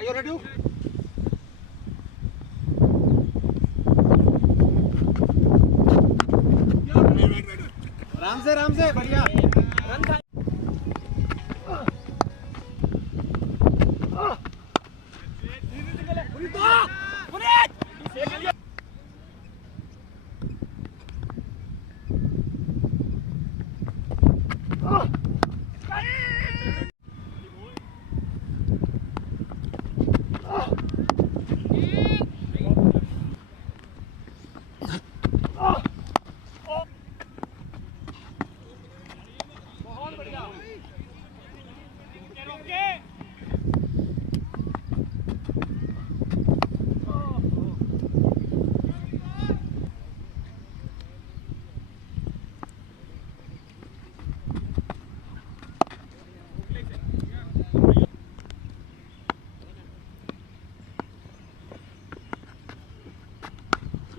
Are you ready? Ram से बढ़िया run था।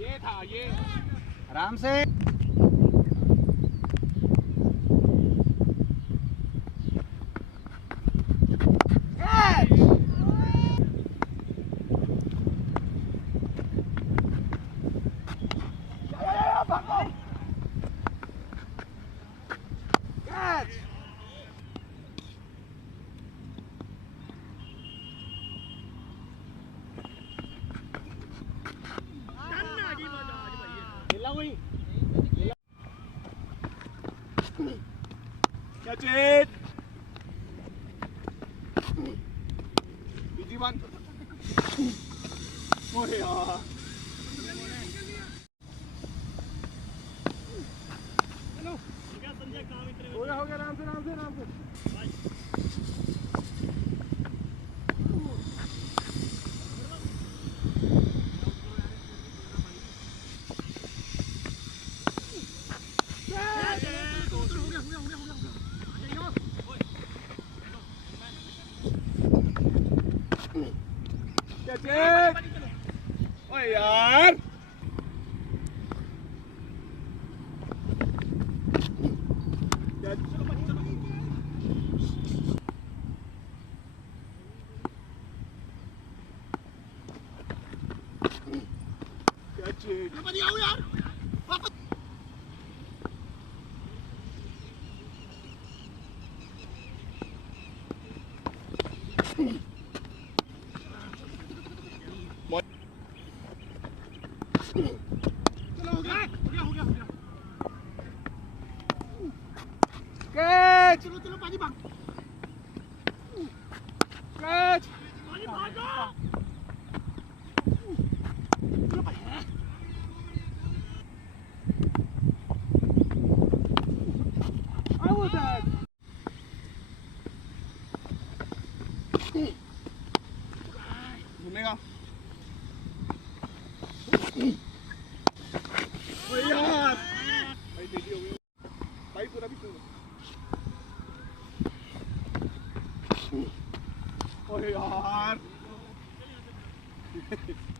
ये था ये आराम से Catch it! Easy one. Oh yeah. Hello. हो गया आराम से ओए यार चलो पानी भाग कैच पानी भागो चलो भाई I was that घूमेगा यार भाई देरी हो गई भाई पूरा भी ओए यार